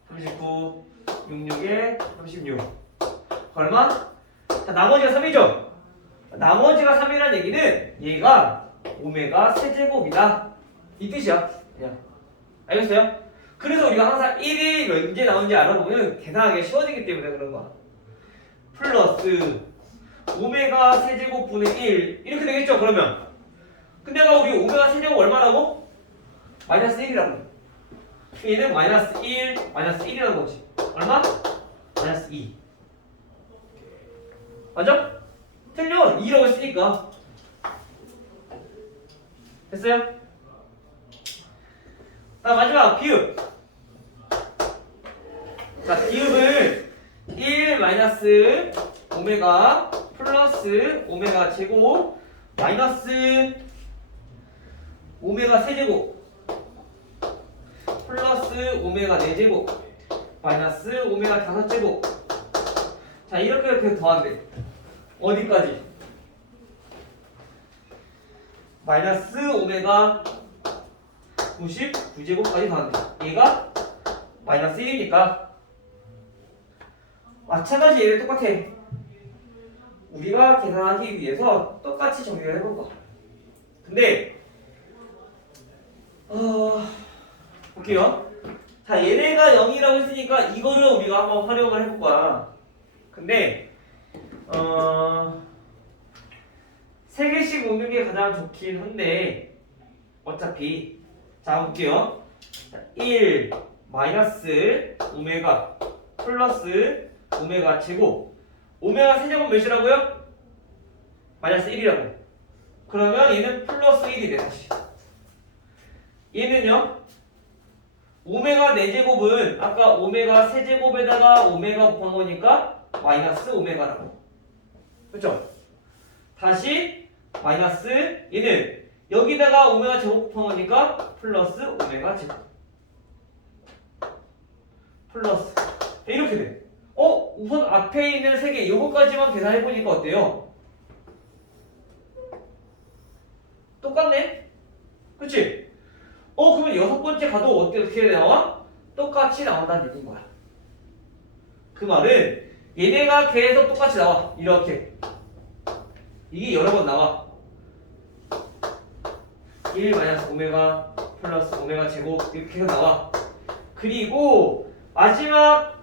39, 66에 36. 얼마? 자, 나머지가 3이죠? 나머지가 3이라는 얘기는 얘가 오메가 세제곱이다. 이 뜻이야. 그냥. 알겠어요? 그래서 우리가 항상 1이 언제 나오는지 알아보면 계산하기 쉬워지기 때문에 그런 거야. 플러스 오메가 세제곱 분의 1 이렇게 되겠죠? 그러면 근데 우리 오메가 세제곱 얼마라고? 마이너스 1이라고. 얘는 마이너스 1, 마이너스 1이라는 거지. 얼마? 마이너스 2. 맞아? 틀려. 2라고 했으니까. 됐어요? 자, 마지막 비읍. 자, 비읍을 1 마이너스 오메가 플러스 오메가 제곱 마이너스 오메가 세제곱 플러스 오메가 네제곱 마이너스 오메가 다섯제곱. 자, 이렇게 더한대. 어디까지? 마이너스 오메가 99제곱까지 더한대. 얘가 마이너스 1이니까 마찬가지 얘를 똑같아. 우리가 계산하기 위해서 똑같이 정리를 해본 거. 근데 볼게요. 자, 얘네가 0이라고 했으니까 이거를 우리가 한번 활용을 해볼 거야. 근데 3개씩 오는 게 가장 좋긴 한데 어차피 자, 볼게요. 자, 1 마이너스 오메가 플러스 오메가 제곱 오메가 세제곱 몇이라고요? 마이너스 1이라고. 그러면 얘는 플러스 1이 돼 다시. 얘는요 오메가 네제곱은 아까 오메가 세제곱에다가 오메가 곱한 거니까 마이너스 오메가라고. 그렇죠? 다시 마이너스 얘는 여기다가 오메가 제곱 곱한 거니까 플러스 오메가 제곱 플러스 이렇게 돼. 우선 앞에 있는 3개 요거까지만 계산해보니까 어때요? 똑같네? 그치? 그러면 6번째 가도 어떻게 나와? 똑같이 나온다는 얘기인 거야. 그 말은 얘네가 계속 똑같이 나와. 이렇게 이게 여러 번 나와. 1 마이너스 오메가 플러스 오메가 제곱 이렇게 해서 나와. 그리고 마지막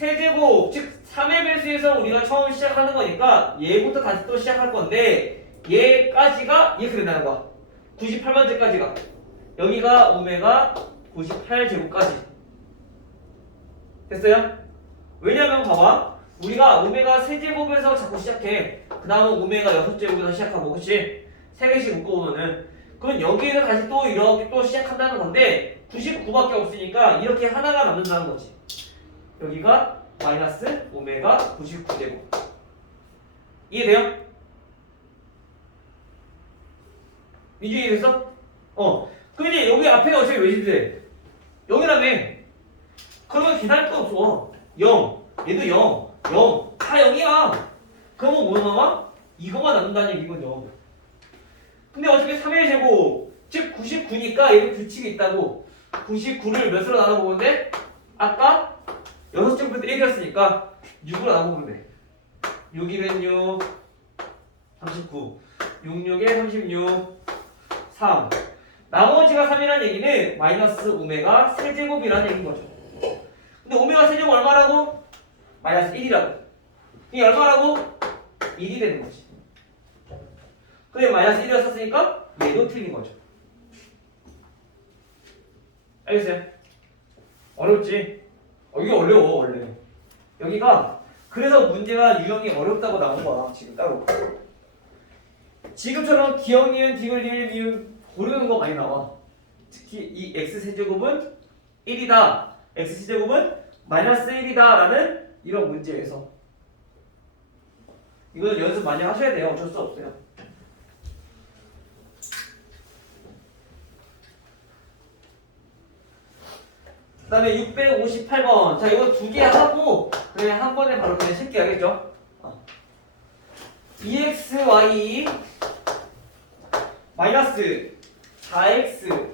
세제곱 즉 3의 배수에서 우리가 처음 시작하는 거니까 얘부터 다시 또 시작할 건데 얘까지가 이렇게 된다는 거야. 98번째까지가 여기가 오메가 98제곱까지 됐어요? 왜냐면 봐봐 우리가 오메가 세제곱에서 자꾸 시작해. 그 다음은 오메가 6제곱에서 시작하고 그치? 3개씩 묶어보면은 그럼 여기에서 다시 또 이렇게 또 시작한다는 건데 99밖에 없으니까 이렇게 하나가 남는다는 거지. 여기가 마이너스 오메가 99제곱. 이해돼요? 이제 이해됐어? 그럼 이제 여기 앞에가 어차피 몇인데 0이라며. 그러면 계산할 거 없어. 0 얘도 0 0 다 0이야. 그러면 뭐 남아? 이거만 남는다는 얘기군요. 근데 어차피 3의 제곱 즉 99니까 얘도 규칙이 있다고. 99를 몇으로 나눠보면 돼? 아까 6제곱부터 1이었으니까 6으로 나눠보면 돼. 6이면 6 39 66에 36 3 나머지가 3이라는 얘기는 마이너스 오메가 세제곱이라는 얘기인 거죠. 근데 오메가 세제곱 얼마라고? 마이너스 1이라고. 이게 얼마라고? 1이 되는 거지. 근데 마이너스 1이었으니까 얘도 틀린 거죠. 알겠어요? 어렵지? 이게 어려워 원래. 여기가 그래서 문제가 유형이 어렵다고 나온 거야 지금 따로. 지금처럼 기억, 니은, 디귿, 리을, 미음 고르는 거 많이 나와. 특히 이 x세제곱은 1이다 x 세제곱은 마이너스 1이다 라는 이런 문제에서. 이거는 연습 많이 하셔야 돼요. 어쩔 수 없어요. 그 다음에 658번. 자, 이거 두 개 하고 그냥 한 번에 바로 그냥 쉽게 하겠죠. EXY 마이너스 4X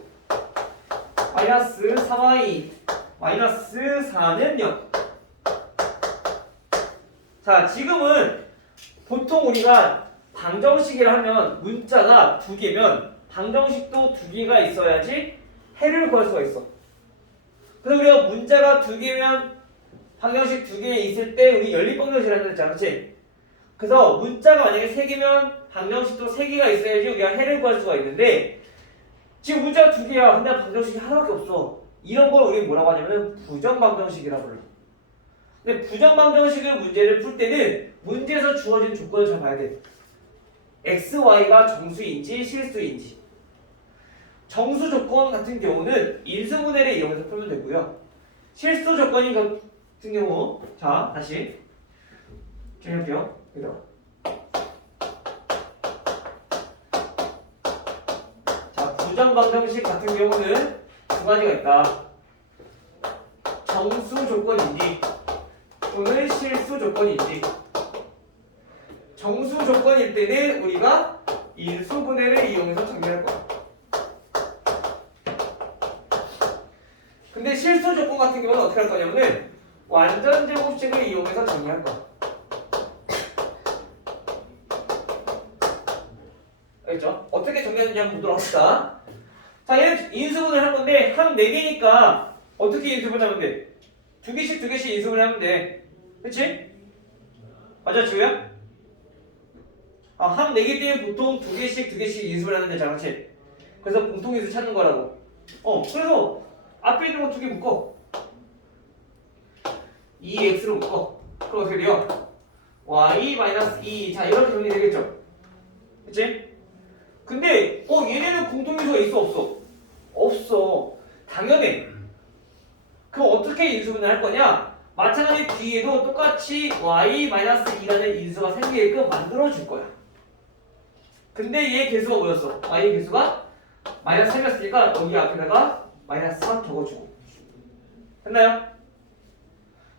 마이너스 3Y 마이너스 4는 0. 자, 지금은 보통 우리가 방정식이라 하면 문자가 두 개면 방정식도 두 개가 있어야지 해를 구할 수가 있어. 그래서 우리가 문자가 두 개면 방정식 두 개 있을 때 우리 연립방정식이라는 거 했잖아, 그렇지? 그래서 문자가 만약에 세 개면 방정식도 세 개가 있어야지 우리가 해를 구할 수가 있는데 지금 문자가 두 개야. 근데 방정식이 하나밖에 없어. 이런 걸 우리 뭐라고 하냐면 부정방정식이라고 불러. 근데 부정방정식을 문제를 풀 때는 문제에서 주어진 조건을 잘 봐야 돼. x, y가 정수인지 실수인지. 정수 조건 같은 경우는 인수분해를 이용해서 풀면 되고요. 실수 조건인 같은 경우, 자 다시 정리할게요. 여기다가. 자, 부정방정식 같은 경우는 두 가지가 있다. 정수 조건인지 또는 실수 조건인지. 정수 조건일 때는 우리가 인수분해를 이용해서 정리할 거야. 근데 실수 조건 같은 경우는 어떻게 할 거냐면은 완전제곱식을 이용해서 정리할 거야. 알겠죠? 어떻게 정리하는지 한번 보도록 합시다. 자, 얘는 인수분해를 할 건데 한 4개니까 어떻게 인수분해하면 돼? 두 개씩 인수분해하면 돼. 그치? 맞아, 지우야? 한 4개 때문에 보통 두 개씩 인수분해하는 데잖아, 그치? 그래서 공통인수 찾는 거라고. 그래서 앞에 있는 거 두 개 묶어. 2x로 묶어. 그럼 어떻게 돼요? y-2. 자, 이렇게 정리되겠죠? 그치? 근데 얘네는 공통인수가 있어 없어? 없어. 당연해. 그럼 어떻게 인수분해 할 거냐? 마찬가지 뒤에도 똑같이 y-2라는 인수가 생기게끔 만들어줄 거야. 근데 얘 개수가 뭐였어? y 개수가 마이너스 3이었으니까 여기 앞에다가 마이너스 3 적어주고. 됐나요?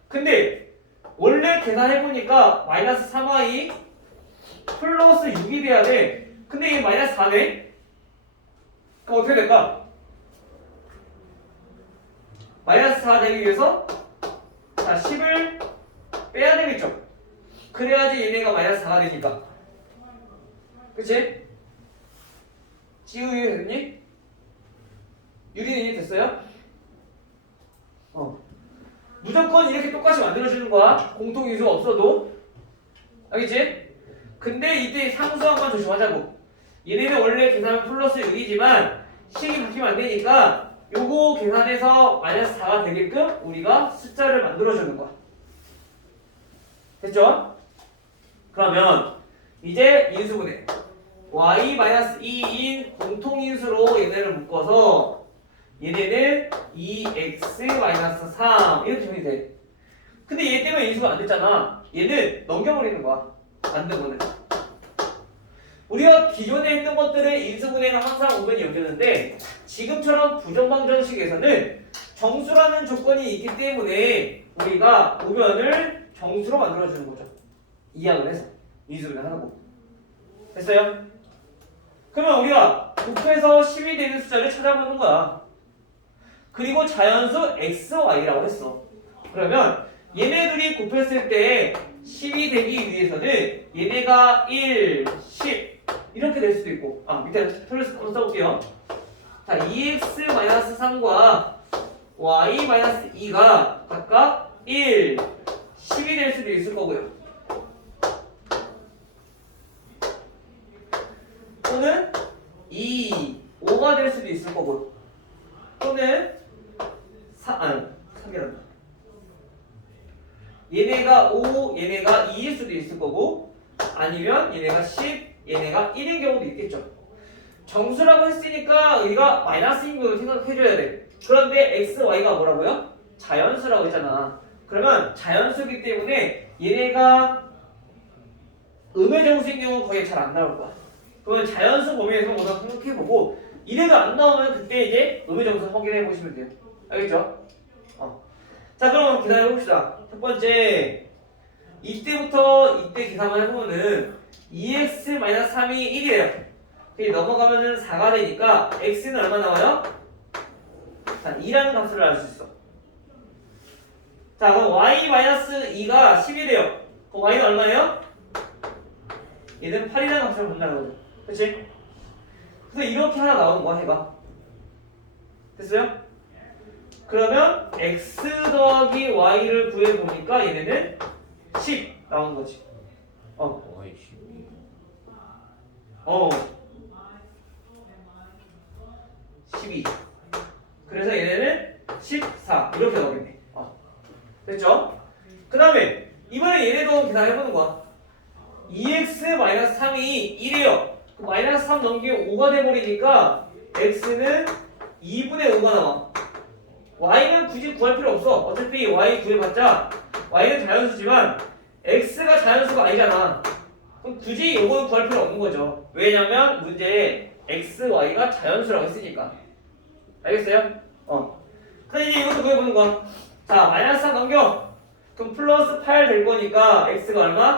근데 원래 계산해보니까 마이너스 3y 플러스 6이 돼야 돼. 근데 이게 마이너스 4네? 그럼 어떻게 될까? 마이너스 4 되기 위해서 자 10을 빼야 되겠죠? 그래야지 얘네가 마이너스 4가 되니까. 그치? 지우 됐니? 유리는 이해 됐어요? 무조건 이렇게 똑같이 만들어주는 거야. 공통인수가 없어도. 알겠지? 근데 이때 상수항만 조심하자고. 얘네는 원래 계산은 플러스 6이지만 식이 바뀌면 안 되니까 요거 계산해서 마이너스 4가 되게끔 우리가 숫자를 만들어주는 거야. 됐죠? 그러면 이제 인수분해. y-2인 공통인수로 얘네를 묶어서 얘네는 2x-3 이렇게 정리돼. 근데 얘 때문에 인수가 안 됐잖아. 얘는 넘겨버리는 거야. 안 된 거는. 우리가 기존에 했던 것들은 인수분해는 항상 오면이 여겼는데 지금처럼 부정방정식에서는 정수라는 조건이 있기 때문에 우리가 오면을 정수로 만들어주는 거죠. 이항을 해서 인수분해 하고. 됐어요? 그러면 우리가 곱해서 10이 되는 숫자를 찾아보는 거야. 그리고 자연수 x, y라고 했어. 그러면 얘네들이 곱했을 때 10이 되기 위해서는 얘네가 1, 10 이렇게 될 수도 있고 밑에 틀려서 한번 써볼게요. 자, 2x-3과 y-2가 각각 1, 10이 될 수도 있을 거고요. 또는 2, 5가 될 수도 있을 거고 또는 3이란다. 얘네가 5, 얘네가 2일 수도 있을 거고 아니면 얘네가 10, 얘네가 1인 경우도 있겠죠. 정수라고 했으니까 우리가 마이너스인 걸 생각해줘야 돼. 그런데 x, y가 뭐라고요? 자연수라고 했잖아. 그러면 자연수기 때문에 얘네가 음의 정수인 경우는 거의 잘 안 나올 거야. 그러면 자연수 범위에서 우선 생각해보고 이래도 안 나오면 그때 이제 음의 정수 확인해 보시면 돼요. 알겠죠? 자, 그럼 기다려 봅시다. 첫 번째, 이때부터 이때 계산만 해보면은 2x-3이 1이에요. 넘어가면은 4가 되니까 x는 얼마 나와요? 자, 2라는 값을 알 수 있어. 자, 그럼 y-2가 10이래요. 그럼 y는 얼마예요? 얘는 8이라는 값을 본다는 거죠. 그치? 그래서 이렇게 하나 나오는 거야, 해가. 됐어요? 그러면 x 더하기 y를 구해보니까 얘네는 10 나오는 거지. y 12. 12. 그래서 얘네는 14 이렇게 나오겠네. 됐죠? 그 다음에 이번에 얘네도 계산해보는 거야. 2x-3이 1이에요. 마이너스 3 넘기면 5가 돼버리니까 x는 2분의 5가 나와. y는 굳이 구할 필요 없어. 어차피 y 구해봤자 y는 자연수지만 x가 자연수가 아니잖아. 그럼 굳이 요거는 구할 필요 없는 거죠. 왜냐면 문제에 x, y가 자연수라고 했으니까. 알겠어요? 근데 이제 이것도 구해보는 거야. 자, 마이너스 3 넘겨. 그럼 플러스 8 될 거니까 x가 얼마?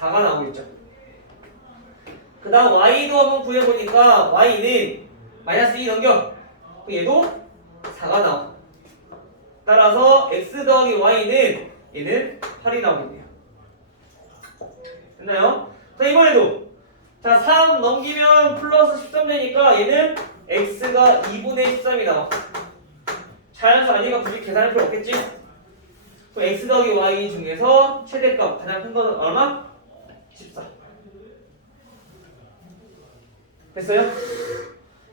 4가 나오겠죠. 그 다음 y도 한번 구해보니까 y는 마이너스 2 넘겨. 얘도 4가 나와. 따라서 x 더하기 y는 얘는 8이 나오겠네요. 됐나요? 자, 이번에도 자, 3 넘기면 플러스 13 되니까 얘는 x가 2분의 13이 나와. 자연수 아니니까 굳이 계산할 필요 없겠지? 그럼 x 더하기 y 중에서 최대값 가장 큰 거는 얼마? 14. 됐어요?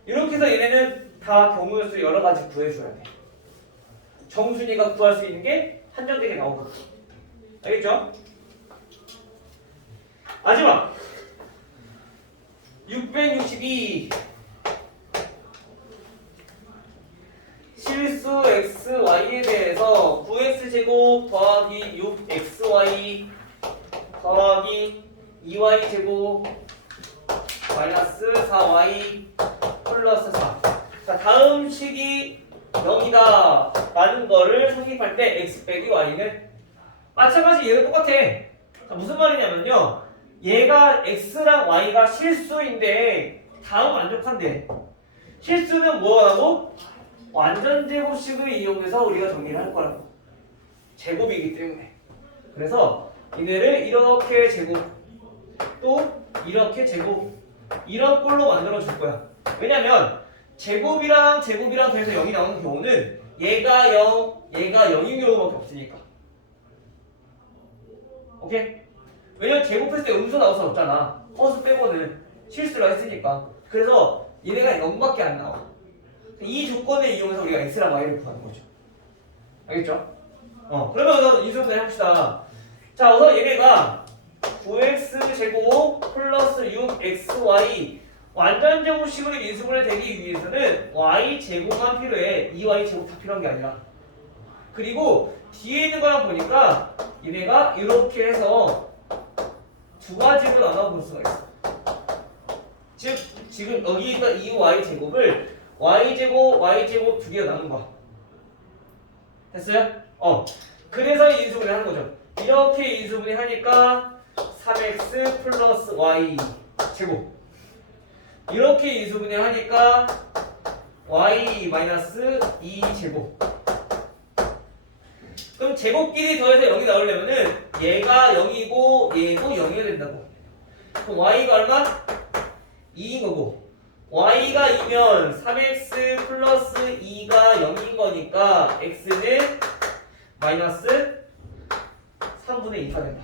이렇게 해서 얘네는 다 경우의 수 여러 가지 구해줘야 돼. 정순이가 구할 수 있는 게 한정되게 나오거든. 알겠죠? 마지막 662 실수 xy에 대해서 9x제곱 더하기 6xy 더하기 2y제곱 마이너스 4y 플러스 4. 자, 다음 식이 0이다 라는 거를 성립할 때 x 빼기 y는 마찬가지 얘도 똑같아. 자, 무슨 말이냐면요, 얘가 x랑 y가 실수인데 다음 만족한대. 실수는 뭐라고? 완전제곱식을 이용해서 우리가 정리를 할 거라고. 제곱이기 때문에. 그래서 얘네를 이렇게 제곱 또 이렇게 제곱 이런 꼴로 만들어 줄 거야. 왜냐면 제곱이랑 제곱이랑 돼서 0이 나오는 경우는 얘가 0, 얘가 0인 경우밖에 없으니까. 오케이? 왜냐면 제곱했을 때 음수 나올 수 없잖아. 허수 빼고는 실수를 했으니까. 그래서 얘네가 0밖에 안 나와. 이 조건을 이용해서 우리가 x랑 y를 구하는 거죠. 알겠죠? 그러면 인수분해 해봅시다. 자, 우선 얘네가 9x제곱 플러스 6xy 완전제곱식으로 인수분해 되기 위해서는 y제곱만 필요해. 2y제곱 다 필요한 게 아니라. 그리고 뒤에 있는 거랑 보니까 얘네가 이렇게 해서 두 가지로 나눠볼 수가 있어. 즉 지금 여기 있던 2y제곱을 y제곱, y제곱 두 개가 나눈 거야. 됐어요? 그래서 인수분해 하는 거죠. 이렇게 인수분해 하니까 3x 플러스 y 제곱. 이렇게 인수분해 하니까 y 마이너스 2제곱. 그럼 제곱끼리 더해서 0이 나오려면은 얘가 0이고 얘도 0이어야 된다고. 그럼 y가 얼마? 2인 거고. y가 2면 3x 플러스 2가 0인 거니까 x는 마이너스 3분의 2가 된다.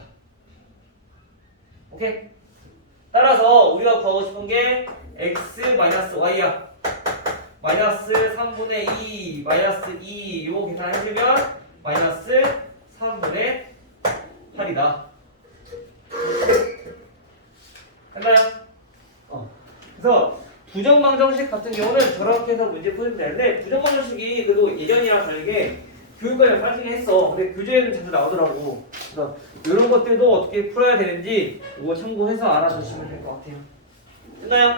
오케이? 따라서 우리가 구하고 싶은 게 x 마이너스 y야. 마이너스 3분의 2 마이너스 2 요거 계산해주면 마이너스 3분의 8이다. 됐나요? 그래서 부정방정식 같은 경우는 저렇게 해서 문제 풀면 되는데 부정방정식이 그래도 예전이랑 다르게 교육과정 빠지긴 했어. 근데 교재에는 자주 나오더라고. 그래서 이런 것들도 어떻게 풀어야 되는지 이거 참고해서 알아두시면 될 것 같아요. 됐나요?